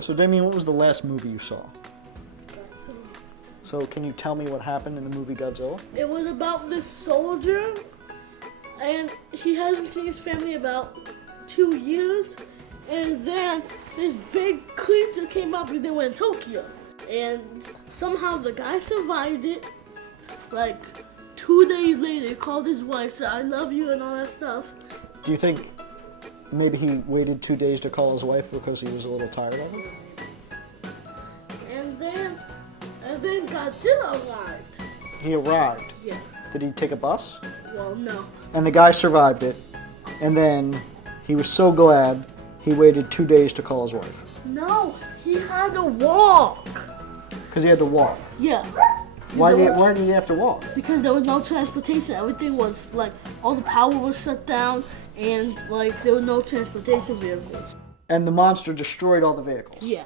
So, Damian, what was the last movie you saw? So, can you tell me what happened in the movie Godzilla? It was about this soldier, and he hasn't seen his family about 2 years, and then this big creature came up because they were in Tokyo, and somehow the guy survived it. Like 2 days later, he called his wife, said, "I love you," and all that stuff. Do you think maybe he waited 2 days to call his wife because he was a little tired of her? And then Godzilla arrived. He arrived. Yeah. Did he take a bus? Well, no. And the guy survived it, and then he was so glad he waited 2 days to call his wife. No, he had to walk. Because he had to walk. Yeah. Why did he have to walk? Because there was no transportation. Everything was like, all the power was shut down, and like there were no transportation vehicles. And the monster destroyed all the vehicles. Yeah.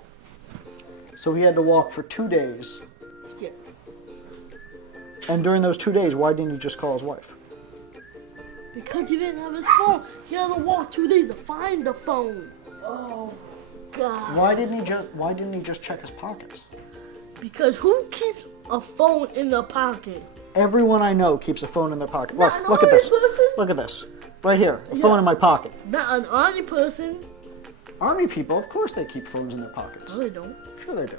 So he had to walk for 2 days. Yeah. And during those 2 days, why didn't he just call his wife? Because he didn't have his phone. He had to walk 2 days to find the phone. Oh, God. Why didn't he just check his pockets? Because who keeps a phone in their pocket? Everyone I know keeps a phone in their pocket. Not Look an at this. army person. Look at this. Right here, a phone in my pocket. Not an army person. Army people, of course they keep phones in their pockets. No, they don't. Sure they do.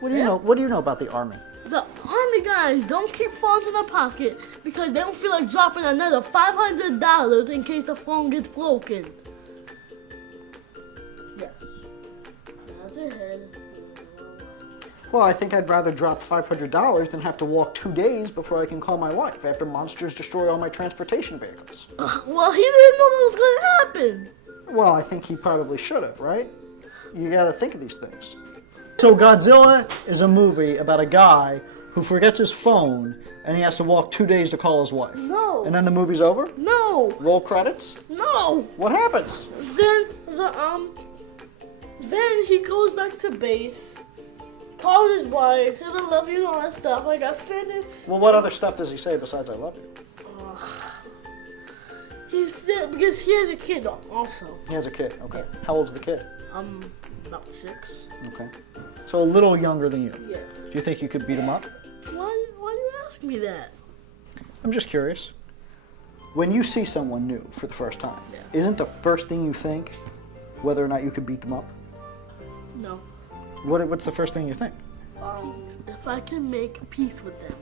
What do you know? What do you know about the army? The army guys don't keep phones in their pocket because they don't feel like dropping another $500 in case the phone gets broken. Yes. That's ahead. Well, I think I'd rather drop $500 than have to walk 2 days before I can call my wife after monsters destroy all my transportation vehicles. Well, he didn't know that was going to happen. Well, I think he probably should have, right? You gotta think of these things. So Godzilla is a movie about a guy who forgets his phone and he has to walk 2 days to call his wife. No. And then the movie's over? No. Roll credits? No. What happens? Then he goes back to base, calls his wife, says I love you and all that stuff. I got stranded. Well, what other stuff does he say besides I love you? He said, because he has a kid also. He has a kid, okay. Yeah. How old's the kid? About 6. Okay. So a little younger than you. Yeah. Do you think you could beat him up? Why do you ask me that? I'm just curious. When you see someone new for the first time, Yeah. isn't the first thing you think whether or not you could beat them up? No. What's the first thing you think? If I can make peace with them.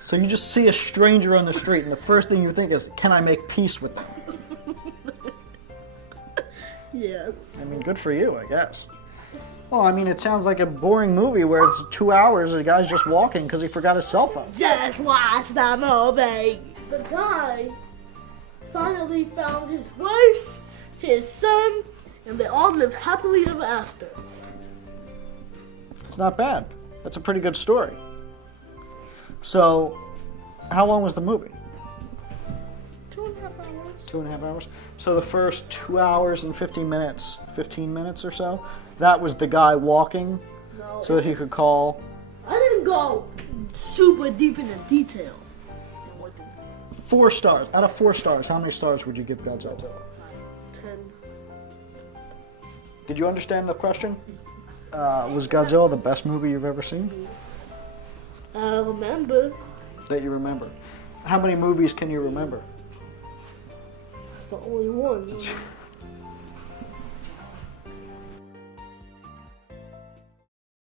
So you just see a stranger on the street and the first thing you think is, can I make peace with them? Yeah. I mean, good for you, I guess. Well, I mean, it sounds like a boring movie where it's 2 hours and the guy's just walking because he forgot his cell phone. Just watch the movie. The guy finally found his wife, his son, and they all lived happily ever after. It's not bad. That's a pretty good story. So, how long was the movie? 2.5 hours. 2.5 hours. So the first 2 hours and 15 minutes or so, that was the guy walking No. so that he could call. I didn't go super deep into detail. 4 stars. Out of 4 stars, how many stars would you give Godzilla? 10. Did you understand the question? Was Godzilla the best movie you've ever seen? I remember. That you remember. How many movies can you remember? That's the only one.